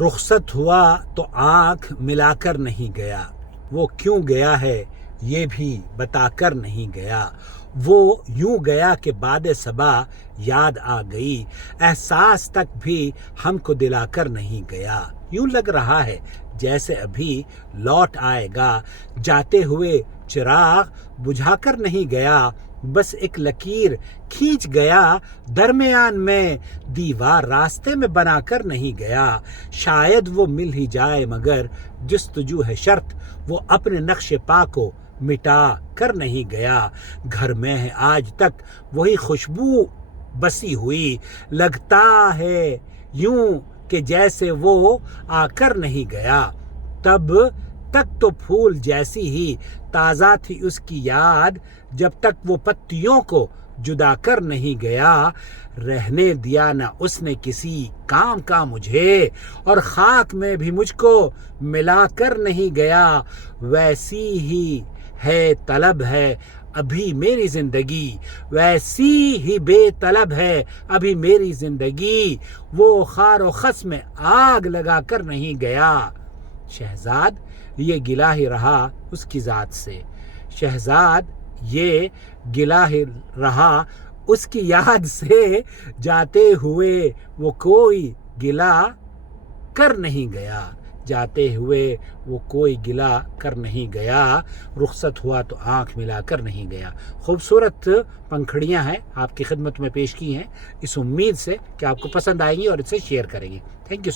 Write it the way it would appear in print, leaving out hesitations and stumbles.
رخصت ہوا تو آنکھ ملا کر نہیں گیا، وہ کیوں گیا ہے یہ بھی بتا کر نہیں گیا، وہ یوں گیا کہ بعد صبا یاد آ گئی، احساس تک بھی ہم کو دلا کر نہیں گیا، یوں لگ رہا ہے جیسے ابھی لوٹ آئے گا، جاتے ہوئے چراغ بجھا کر نہیں گیا، بس ایک لکیر کھینچ گیا درمیان میں، دیوار راستے میں بنا کر نہیں گیا، شاید وہ مل ہی جائے مگر جستجو ہے شرط، وہ اپنے نقش پا کو مٹا کر نہیں گیا، گھر میں ہے آج تک وہی خوشبو بسی ہوئی، لگتا ہے یوں کہ جیسے وہ آ کر نہیں گیا، تب تک تو پھول جیسی ہی تازہ تھی اس کی یاد، جب تک وہ پتیوں کو جدا کر نہیں گیا، رہنے دیا نہ اس نے کسی کام کا مجھے، اور خاک میں بھی مجھ کو ملا کر نہیں گیا، ویسی ہی ہے طلب ہے ابھی میری زندگی، ویسی ہی بے طلب ہے ابھی میری زندگی، وہ خار و خس میں آگ لگا کر نہیں گیا، شہزاد یہ گلہ ہی رہا اس کی ذات سے، شہزاد یہ گلہ ہی رہا اس کی یاد سے، جاتے ہوئے وہ کوئی گلہ کر نہیں گیا، جاتے ہوئے وہ کوئی گلہ کر نہیں گیا، رخصت ہوا تو آنکھ ملا کر نہیں گیا۔ خوبصورت پنکھڑیاں ہیں آپ کی خدمت میں پیش کی ہیں، اس امید سے کہ آپ کو پسند آئیں گی اور اسے شیئر کریں گے۔ Thank you.